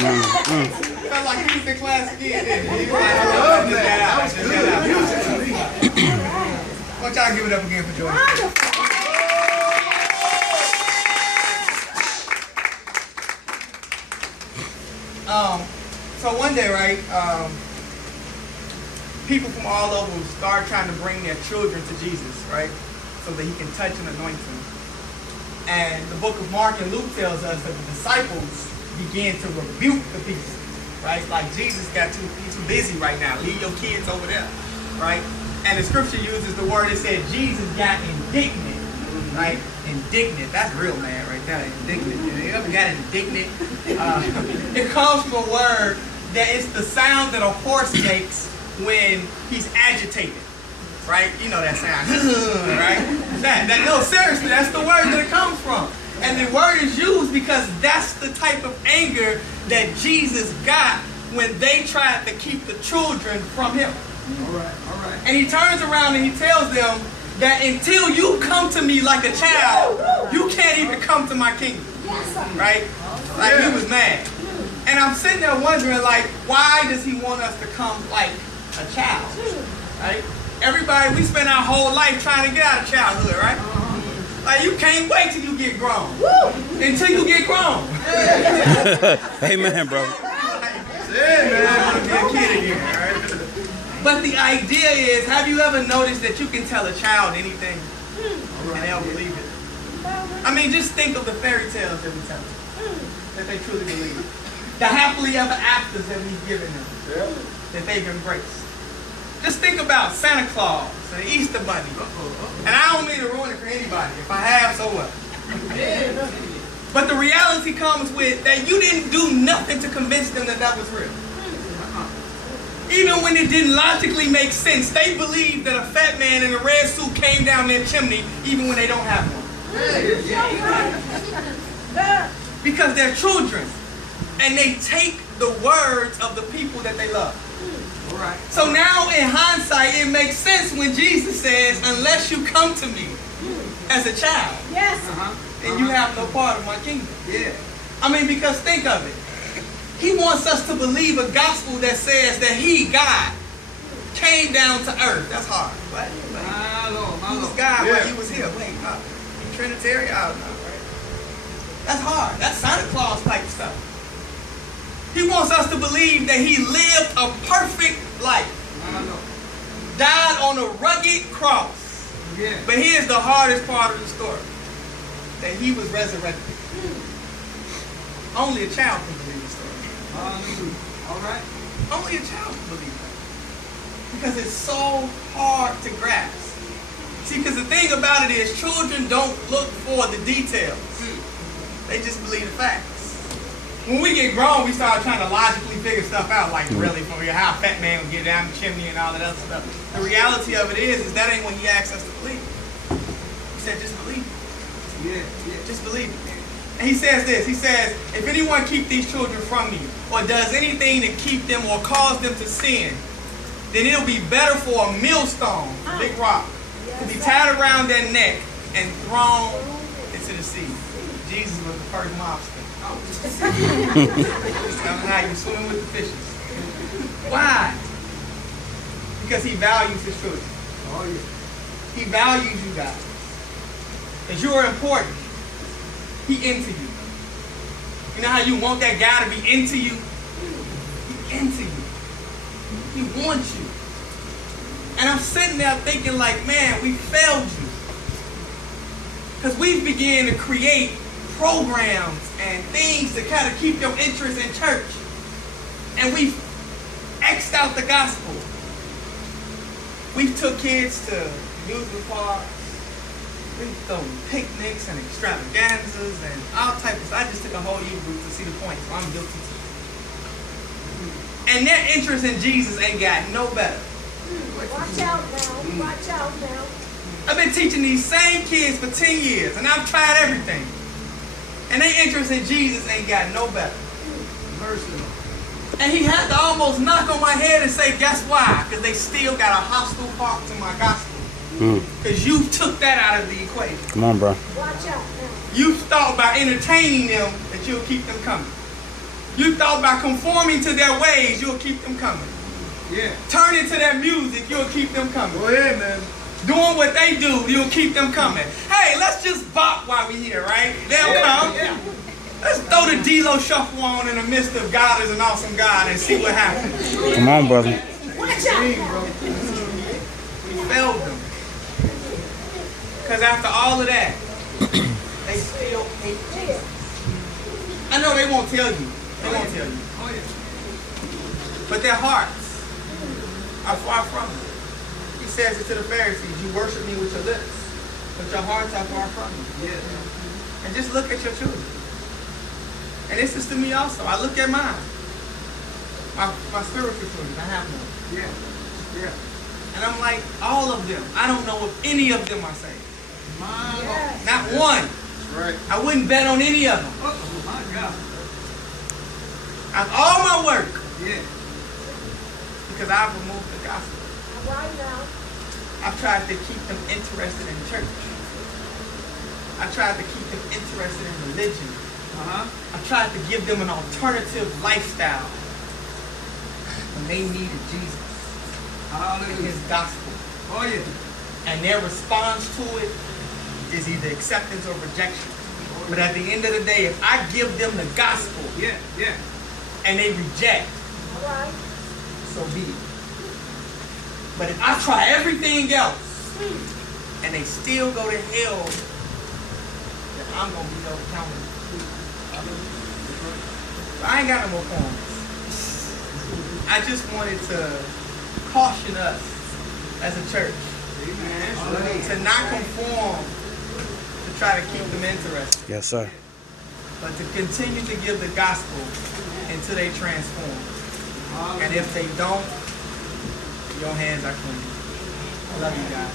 Felt like he was in class again, didn't he? He was like, That was good. why don't y'all give it up again for Jordan? So one day, right, people from all over started trying to bring their children to Jesus, right, so that he can touch and anoint them. And the book of Mark and Luke tells us that the disciples began to rebuke the people, right? Like, Jesus got too busy right now. Leave your kids over there, right? And the scripture uses the word that said Jesus got indignant, right? Indignant. That's real, man, right there. Indignant. You ever got indignant? It comes from a word that it's the sound that a horse makes when he's agitated, right? You know that sound, right? No, seriously, that's the word that it comes from. And the word is used because that's the type of anger that Jesus got when they tried to keep the children from him. All right. And he turns around and he tells them that until you come to me like a child, you can't even come to my kingdom. Right? Like, he was mad. And I'm sitting there wondering, like, why does he want us to come like a child? Right? Everybody, we spend our whole life trying to get out of childhood, right? Like, you can't wait till you get grown. Until you get grown. Amen, bro. I want to be a kid again, right? But the idea is, have you ever noticed that you can tell a child anything and they'll believe it? I mean, just think of the fairy tales that we tell them, that they truly believe. The happily ever afters that we've given them, that they've embraced. Just think about Santa Claus and the Easter Bunny. And I don't mean to ruin it for anybody. If I have, so what? But the reality comes with that you didn't do nothing to convince them that that was real. Even when it didn't logically make sense, they believed that a fat man in a red suit came down their chimney even when they don't have one. Because they're children. And they take the words of the people that they love. Right. So now in hindsight, it makes sense when Jesus says, unless you come to me as a child, then you have no part of my kingdom. I mean, because think of it. He wants us to believe a gospel that says that he, God, came down to earth. That's hard. What? He was God while he was here. Wait, Trinitarian? Oh, no, right? That's hard. That's Santa Claus type stuff. He wants us to believe that he lived a perfect life. Died on a rugged cross. But here's the hardest part of the story. That he was resurrected. Only a child can believe the story. All right. Only a child can believe that. Because it's so hard to grasp. See, because the thing about it is children don't look for the details. They just believe the facts. When we get grown, we start trying to logically figure stuff out, like really, for how a fat man would get down the chimney and all that other stuff. The reality of it is that ain't what he asked us to believe. He said, just believe it. Just believe it. And he says this, he says, if anyone keep these children from me, or does anything to keep them or cause them to sin, then it'll be better for a millstone, a big rock, to be tied around their neck and thrown into the sea. Jesus was the first mobster. Tell them how you swim with the fishes. Why? Because he values his children. He values you guys. Because you are important. He into you. You know how you want that guy to be into you? He into you. He wants you. And I'm sitting there thinking like, man, we failed you. Because we began to create programs and things to kind of keep your interest in church. And we've X'd out the gospel. We took kids to amusement parks. We've thrown picnics and extravaganzas and all types of stuff. I just took a whole youth group to see the point, so I'm guilty too. And their interest in Jesus ain't got no better. Watch out now. Watch out now. I've been teaching these same kids for 10 years, and I've tried everything. And their interest in Jesus ain't got no better. And he had to almost knock on my head and say, guess why? Because they still got a hostile part to my gospel. Because you took that out of the equation. Come on, bro. Watch out now. You thought by entertaining them that you'll keep them coming. You thought by conforming to their ways, you'll keep them coming. Yeah. Turning to their music, you'll keep them coming. Go ahead, man. Doing what they do, you'll keep them coming. Hey, let's just bop while we here, right? They'll come. Yeah. Let's throw the D-Lo shuffle on in the midst of God is an awesome God and see what happens. Come on, brother. Watch out now. We failed them. Because after all of that, they still hate Jesus. I know they won't tell you. They won't tell you. Oh, yeah. But their hearts are far from me. He says it to the Pharisees, you worship me with your lips, but your hearts are far from me. Yeah. And just look at your children. And this is to me also. I look at mine. My spiritual children, I have one. Yeah. Yeah. And I'm like, all of them. I don't know if any of them are saved. My Lord. Yes. Not one. Right. I wouldn't bet on any of them. Oh, my God. I've all my work Yeah. because I've removed the gospel. All right now. I've tried to keep them interested in church. I tried to keep them interested in religion. Uh-huh. I tried to give them an alternative lifestyle when they needed Jesus and Hallelujah. his gospel. Oh, yeah. And their response to it is either acceptance or rejection. But at the end of the day, if I give them the gospel Yeah. Yeah. and they reject, All right. so be it. But if I try everything else and they still go to hell, then I'm going to be held accountable. So I ain't got no more poems. I just wanted to caution us as a church to not conform to try to keep them interested, Yes, sir. but to continue to give the gospel until they transform. And if they don't, your hands are clean. I love you guys.